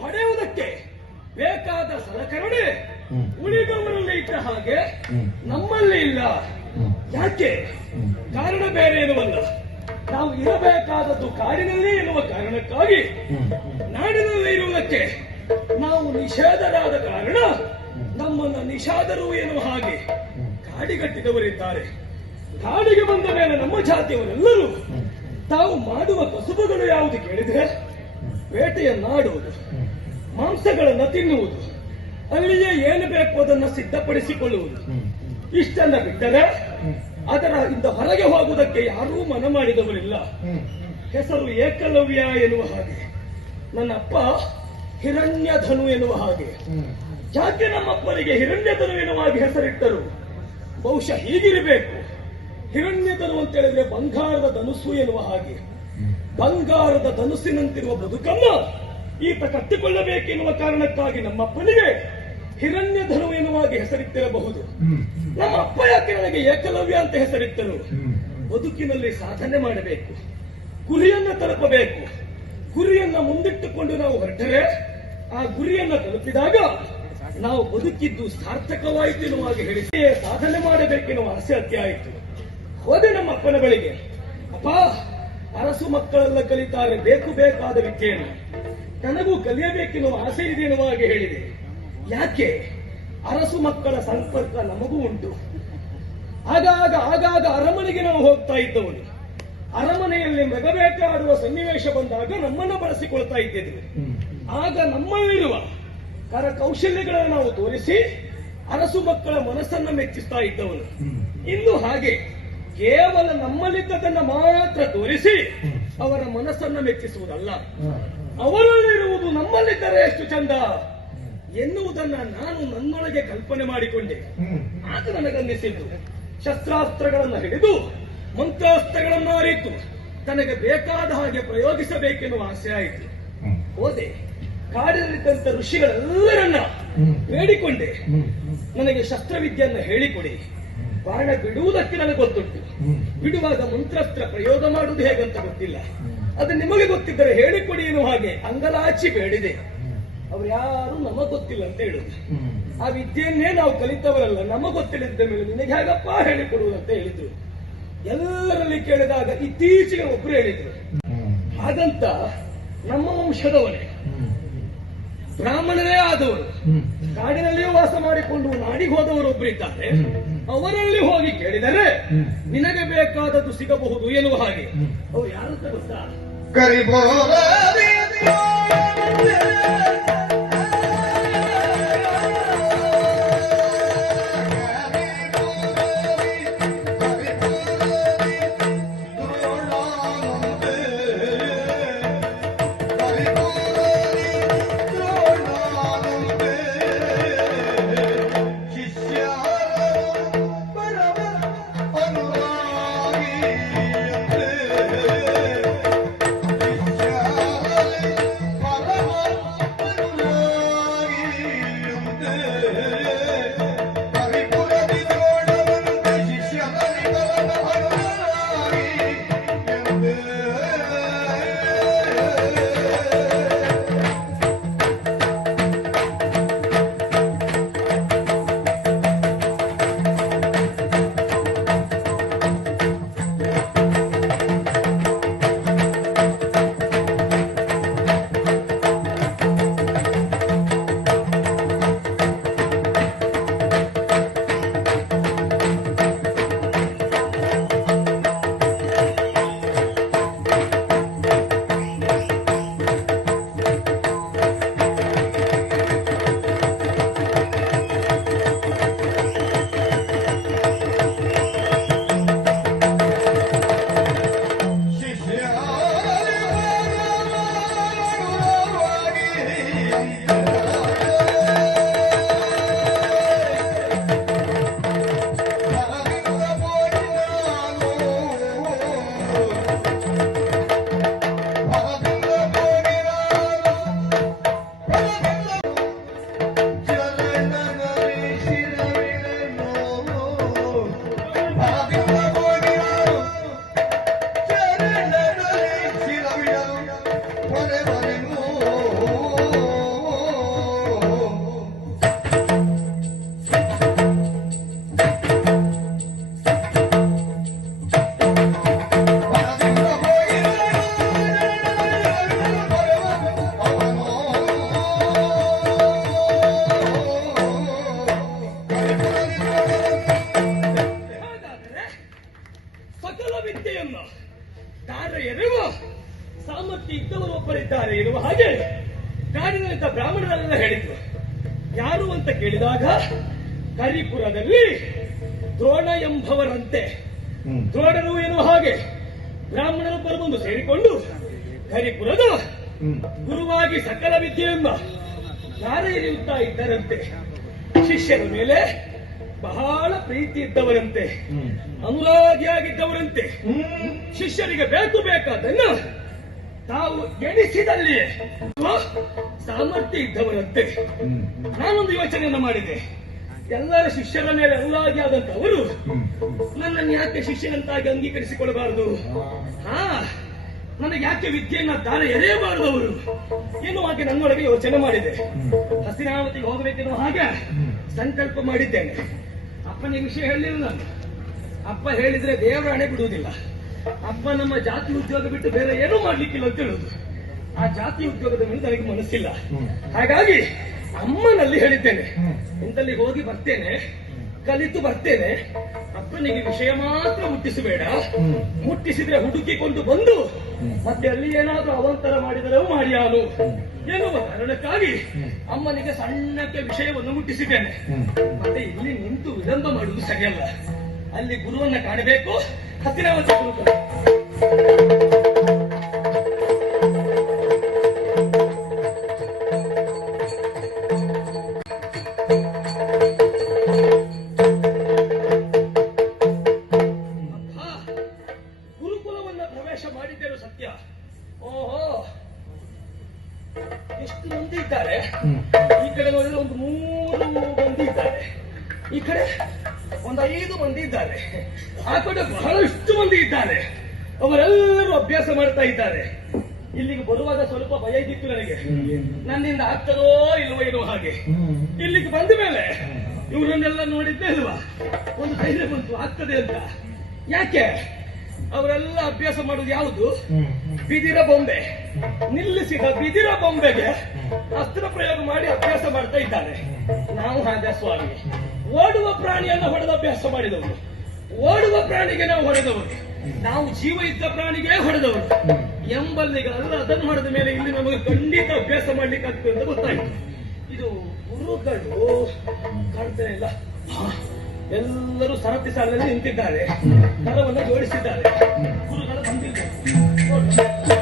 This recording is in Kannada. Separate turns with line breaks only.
ಹೊಡೆಯುವುದಕ್ಕೆ ಬೇಕಾದ ಸಲಕರಣೆ ಉಳಿದವರಲ್ಲಿ ಇದ್ದ ಹಾಗೆ ನಮ್ಮಲ್ಲಿ ಇಲ್ಲ. ಯಾಕೆ? ಕಾರಣ ಬೇರೆ ಇರುವಲ್ಲ ನಾವು ಇರಬೇಕಾದದ್ದು ಕಾಡಿನಲ್ಲಿ ಎನ್ನುವ ಕಾರಣಕ್ಕಾಗಿ ನಾಡಿನಲ್ಲಿ ಇರುವುದಕ್ಕೆ ನಾವು ನಿಷೇಧರಾದ ಕಾರಣ ನಮ್ಮನ್ನು ನಿಷಾದರು ಎನ್ನುವ ಹಾಗೆ ಕಾಡಿಗಟ್ಟಿದವರಿದ್ದಾರೆ. ಕಾಡಿಗೆ ಬಂದ ಮೇಲೆ ನಮ್ಮ ಜಾತಿಯವರೆಲ್ಲರೂ ತಾವು ಮಾಡುವ ಕಸುಬುಗಳು ಯಾವುದು ಕೇಳಿದ್ರೆ ಬೇಟೆಯನ್ನಾಡುವುದು. ಮಾಂಸಗಳನ್ನ ತಿನ್ನುವುದು. ಅಲ್ಲಿಯೇ ಏನು ಬೇಕು ಅದನ್ನು ಸಿದ್ಧಪಡಿಸಿಕೊಳ್ಳುವುದು. ಇಷ್ಟನ್ನ ಬಿಟ್ಟರೆ ಅದರ ಇಂದ ಹೊರಗೆ ಹೋಗುವುದಕ್ಕೆ ಯಾರೂ ಮನ ಮಾಡಿದವರಿಲ್ಲ. ಹೆಸರು ಏಕಲವ್ಯ ಎನ್ನುವ ಹಾಗೆ. ನನ್ನ ಅಪ್ಪ ಹಿರಣ್ಯಧನು ಎನ್ನುವ ಹಾಗೆ. ಜಾತಿ ನಮ್ಮಪ್ಪನಿಗೆ ಹಿರಣ್ಯಧನು ಎನ್ನುವ ಹಾಗೆ ಹೆಸರಿಟ್ಟರು. ಬಹುಶಃ ಹೀಗಿರಬೇಕು. ಹಿರಣ್ಯಧನು ಅಂತ ಹೇಳಿದ್ರೆ ಬಂಗಾರದ ಧನುಸು ಎನ್ನುವ ಹಾಗೆ. ಬಂಗಾರದ ಧನುಸಿನಂತಿರುವ ಬದುಕನ್ನ ಈತ ಕಟ್ಟಿಕೊಳ್ಳಬೇಕೆನ್ನುವ ಕಾರಣಕ್ಕಾಗಿ ನಮ್ಮಪ್ಪನಿಗೆ ಹಿರಣ್ಯಧನು ಧನು ಹಾಗೆ ಹೆಸರಿಟ್ಟಿರಬಹುದು. ನಮ್ಮ ಅಪ್ಪ ಯಾಕೆ ನನಗೆ ಏಕಲವ್ಯ ಅಂತ ಹೆಸರಿಟ್ಟರು. ಬದುಕಿನಲ್ಲಿ ಸಾಧನೆ ಮಾಡಬೇಕು. ಗುರಿಯನ್ನ ತಲುಪಬೇಕು. ಗುರಿಯನ್ನ ಮುಂದಿಟ್ಟುಕೊಂಡು ನಾವು ಹೊರಟರೆ ಆ ಗುರಿಯನ್ನ ತಲುಪಿದಾಗ ನಾವು ಬದುಕಿದ್ದು ಸಾರ್ಥಕವಾಯಿತು ಎನ್ನುವಾಗಿ ಹೇಳಿ ಸಾಧನೆ ಮಾಡಬೇಕೆನ್ನುವ ಆಸೆ ಅತಿ ಆಯಿತು. ಹೋದೆ ನಮ್ಮ ಅಪ್ಪನ ಬಳಿಗೆ ಅಪ್ಪ ಅರಸು ಮಕ್ಕಳೆಲ್ಲ ಕಲಿತಾರೆ ಬೇಕು ಬೇಕಾದ ವಿದ್ಯೆಯನ್ನು. ನನಗೂ ಕಲಿಯಬೇಕೆನ್ನುವ ಆಸೆ ಇದೆ ಎನ್ನುವ ಹಾಗೆ ಹೇಳಿದೆ. ಯಾಕೆ? ಅರಸು ಮಕ್ಕಳ ಸಂಪರ್ಕ ನಮಗೂ ಉಂಟು. ಆಗಾಗ ಆಗಾಗ ಅರಮನೆಗೆ ನಾವು ಹೋಗ್ತಾ ಇದ್ದವನು. ಅರಮನೆಯಲ್ಲಿ ಮೃಗಬೇಟಾಡುವ ಸನ್ನಿವೇಶ ಬಂದಾಗ ನಮ್ಮನ್ನು ಬಳಸಿಕೊಳ್ತಾ ಇದ್ದಿದ್ವಿ ಆಗ ನಮ್ಮಲ್ಲಿರುವ ಕರ ಕೌಶಲ್ಯಗಳನ್ನು ನಾವು ತೋರಿಸಿ ಅರಸು ಮಕ್ಕಳ ಮನಸ್ಸನ್ನು ಮೆಚ್ಚಿಸ್ತಾ ಇದ್ದವನು. ಇನ್ನು ಹಾಗೆ ಕೇವಲ ನಮ್ಮಲ್ಲಿದ್ದದನ್ನ ಮಾತ್ರ ತೋರಿಸಿ ಅವರ ಮನಸ್ಸನ್ನು ಮೆಚ್ಚಿಸುವುದಲ್ಲ. ಅವರಲ್ಲಿರುವುದು ನಮ್ಮಲ್ಲಿದ್ದರೆ ಎಷ್ಟು ಚಂದ? ಎನ್ನುವುದನ್ನ ನಾನು ನನ್ನೊಳಗೆ ಕಲ್ಪನೆ ಮಾಡಿಕೊಂಡೆ. ಆಗ ನನಗನ್ನಿಸಿದ್ದು ಶಸ್ತ್ರಾಸ್ತ್ರಗಳನ್ನ ಹಿಡಿದು ಮಂತ್ರಾಸ್ತ್ರಗಳನ್ನು ಅರಿತು ತನಗೆ ಬೇಕಾದ ಹಾಗೆ ಪ್ರಯೋಗಿಸಬೇಕೆನ್ನುವ ಆಸೆ ಆಯಿತು. ಹೋದೆ ಕಾಡಿನಲ್ಲಿದ್ದಂತ ಋಷಿಗಳೆಲ್ಲರನ್ನ ಬೇಡಿಕೊಂಡೆ. ನನಗೆ ಶಸ್ತ್ರವಿದ್ಯೆಯನ್ನು ಹೇಳಿಕೊಡಿ. ಬಾಣ ಬಿಡುವುದಕ್ಕೆ ನನಗೆ ಗೊತ್ತುಂಟು. ಬಿಡುವಾಗ ಮಂತ್ರಸ್ತ್ರ ಪ್ರಯೋಗ ಮಾಡುವುದು ಹೇಗಂತ ಗೊತ್ತಿಲ್ಲ. ಅದು ನಿಮಗೆ ಗೊತ್ತಿದ್ದರೆ ಹೇಳಿಕೊಡಿ ಏನು ಹಾಗೆ ಅಂಗಲಾಚಿ ಬೇಡಿದೆ. ಅವ್ರು ಯಾರು ನಮಗ್ ಗೊತ್ತಿಲ್ಲ ಅಂತ ಹೇಳುದು. ಆ ವಿದ್ಯೆಯನ್ನೇ ನಾವು ಕಲಿತವರಲ್ಲ, ನಮಗ್ ಗೊತ್ತಿಲ್ಲದ ಮೇಲೆ ನಿನಗೆ ಹೇಗಪ್ಪ ಹೇಳಿಕೊಡುವುದು ಅಂತ ಹೇಳಿದ್ರು. ಎಲ್ಲರಲ್ಲಿ ಕೇಳಿದಾಗ ಇತ್ತೀಚೆಗೆ ಒಬ್ರು ಹೇಳಿದ್ರು. ಹಾಗಂತ ನಮ್ಮ ವಂಶದವರೇ, ಬ್ರಾಹ್ಮಣರೇ ಆದವರು ಕಾಡಿನಲ್ಲಿಯೂ ವಾಸ ಮಾಡಿಕೊಂಡು ನಾಡಿಗೆ ಹೋದವರು ಒಬ್ಬರಿದ್ದಾರೆ ಅವರಲ್ಲಿ ಹೋಗಿ ಕೇಳಿದರೆ ನಿನಗೆ ಬೇಕಾದದ್ದು ಸಿಗಬಹುದು ಎನ್ನುವ ಹಾಗೆ. ಅವ್ರು ಯಾರು ಅಂತ ಗೊತ್ತಾ? ಬ್ರಾಹ್ಮಣರೆಲ್ಲ ಹೇಳಿದ್ರು. ಯಾರು ಅಂತ ಕೇಳಿದಾಗ ಕರಿಪುರದಲ್ಲಿ ದ್ರೋಣ ಎಂಬವರಂತೆ. ದ್ರೋಣರು ಏನು ಹಾಗೆ? ಬ್ರಾಹ್ಮಣರು ಬರಬಂದು ಸೇರಿಕೊಂಡು ಕರಿಪುರದ ಗುರುವಾಗಿ ಸಕಲ ವಿದ್ಯೆಯೆಂಬ ಧಾರೆಯರಿಯುತ್ತಾ ಇದ್ದರಂತೆ. ಶಿಷ್ಯರ ಮೇಲೆ ಬಹಳ ಪ್ರೀತಿ ಇದ್ದವರಂತೆ. ಅನುರಾಗಿಯಾಗಿದ್ದವರಂತೆ. ಶಿಷ್ಯರಿಗೆ ಬೇಕು ಬೇಕಾದನ್ನ ತಾವು ಎಣಿಸಿದಲ್ಲಿ ಸಾಮರ್ಥ್ಯ ಇದ್ದವರಂತೆ. ನಾನೊಂದು ಯೋಚನೆಯನ್ನು ಮಾಡಿದೆ. ಎಲ್ಲರ ಶಿಷ್ಯರ ಮೇಲೆ ಅನುರಾಗಿ
ಆದಂತವರು
ನನ್ನನ್ನು ಯಾಕೆ ಶಿಷ್ಯನಂತಾಗಿ ಅಂಗೀಕರಿಸಿಕೊಳ್ಳಬಾರದು ಹಾ, ನನಗೆ ಯಾಕೆ ವಿದ್ಯೆಯನ್ನ ದಾನ ಎರೆಯಬಾರದು ಅವರು? ಏನು ಹಾಗೆ ನನ್ನೊಳಗೆ ಯೋಚನೆ ಮಾಡಿದೆ. ಹಸಿರಾವತಿಗೆ ಹೋಗಬೇಕೆನ್ನುವ ಹಾಗೆ ಸಂಕಲ್ಪ ಮಾಡಿದ್ದೇನೆ. ಅಪ್ಪನಿಗೆ ವಿಷಯ ಹೇಳಿಲ್ಲ ಅಪ್ಪ ಹೇಳಿದ್ರೆ ದೇವರ ಹಣೆ ಬಿಡುವುದಿಲ್ಲ. ಅಪ್ಪ ನಮ್ಮ ಜಾತಿ ಉದ್ಯೋಗ ಬಿಟ್ಟು ಬೇರೆ ಏನೂ ಮಾಡ್ಲಿಕ್ಕಿಲ್ಲ ಅಂತ ಹೇಳುದು. ಆ ಜಾತಿ ಉದ್ಯೋಗದ ಮೇಲೆ ನನಗೆ ಮನಸ್ಸಿಲ್ಲ. ಹಾಗಾಗಿ ಅಮ್ಮನಲ್ಲಿ ಹೇಳಿದ್ದೇನೆ. ಇಂದಲ್ಲಿ ಹೋಗಿ ಬರ್ತೇನೆ ಕಲಿತು ಬರ್ತೇನೆ ಅಪ್ಪನಿಗೆ ವಿಷಯ ಮಾತ್ರ ಮುಟ್ಟಿಸಬೇಡ. ಮುಟ್ಟಿಸಿದ್ರೆ ಹುಡುಕಿಕೊಂಡು ಬಂದು ಮತ್ತೆ ಅಲ್ಲಿ ಏನಾದ್ರೂ ಅವಂತರ ಮಾಡಿದರೆ ಮಾಡಿಯಾನು ಎನ್ನುವ ಕಾರಣಕ್ಕಾಗಿ. ಅಮ್ಮನಿಗೆ ಸಣ್ಣಕ್ಕೆ ವಿಷಯವನ್ನು ಮುಟ್ಟಿಸಿದ್ದೇನೆ. ಮತ್ತೆ ಇಲ್ಲಿ ನಿಂತು ವಿಳಂಬ ಮಾಡುವುದು ಸರಿಯಲ್ಲ. ಅಲ್ಲಿ ಗುರುವನ್ನ ಕಾಣಬೇಕು. ಗುರುಗಳು ಅಪ್ಪ, ಗುರುಕುಲವನ್ನ ಪ್ರವೇಶ ಮಾಡಿದ್ದೇನು ಸತ್ಯ. ಓಹೋ ಎಷ್ಟು ಮಂದಿ ಇದ್ದಾರೆ? ಈ ಕಡೆ ಒಂದು ಮೂರು ಮಂದಿ ಇದ್ದಾರೆ. ಈ ಕಡೆ ಒಂದು ಐದು ಮಂದಿ ಇದ್ದಾರೆ. ಆ ಕಡೆ ಬಹಳಷ್ಟು ಮಂದಿ ಇದ್ದಾರೆ. ಅವರೆಲ್ಲರೂ ಅಭ್ಯಾಸ ಮಾಡ್ತಾ ಇದ್ದಾರೆ. ಇಲ್ಲಿಗೆ ಬರುವಾಗ ಸ್ವಲ್ಪ ಭಯ ಇದ್ದಿತ್ತು ನನಗೆ. ನನ್ನಿಂದ ಆಗ್ತದೋ ಇಲ್ವೋ ಇರೋ ಹಾಗೆ. ಇಲ್ಲಿಗೆ ಬಂದ ಮೇಲೆ ಇವರನ್ನೆಲ್ಲ ನೋಡಿದ್ದೆ ಇಲ್ವಾ ಒಂದು ಧೈರ್ಯ ಬಂತು, ಆಗ್ತದೆ ಅಂತ. ಯಾಕೆ? ಅವರೆಲ್ಲ ಅಭ್ಯಾಸ ಮಾಡುದು ಯಾವುದು? ಬಿದಿರ ಬೊಂಬೆ. ನಿಲ್ಲಿಸಿದ ಬಿದಿರ ಬೊಂಬೆಗೆ ಅಸ್ತ್ರ ಪ್ರಯೋಗ ಮಾಡಿ ಅಭ್ಯಾಸ ಮಾಡ್ತಾ ಇದ್ದಾರೆ. ನಾವು ಹಾಗೆ ಸ್ವಾಮಿ. ಓಡುವ ಪ್ರಾಣಿಯನ್ನು ಹೊಡೆದ ಅಭ್ಯಾಸ ಮಾಡಿದವರು. ಓಡುವ ಪ್ರಾಣಿಗೆ ನಾವು ಹೊಡೆದವರು. ನಾವು ಜೀವ ಇದ್ದ ಪ್ರಾಣಿಗೆ ಹೊಡೆದವರು. ಎಂಬಲ್ಲಿಗಲ್ಲ ಅದನ್ನು ಹೊಡೆದ ಮೇಲೆ ಇಲ್ಲಿ ನಮಗೆ ಖಂಡಿತ ಅಭ್ಯಾಸ ಮಾಡ್ಲಿಕ್ಕೆ ಆಗ್ತದೆ ಅಂತ ಗೊತ್ತಾಯ್ತು. ಇದು ಗುರುಗಳು ಕಾಣ್ತಾ ಇಲ್ಲ. ಎಲ್ಲರೂ ಸರತಿ ಸಾಲಿನಲ್ಲಿ ನಿಂತಿದ್ದಾರೆ. ಕರವನ್ನು ಜೋಡಿಸಿದ್ದಾರೆ. ಗುರುಗಳು ಬಂದಿದ್ದಾರೆ.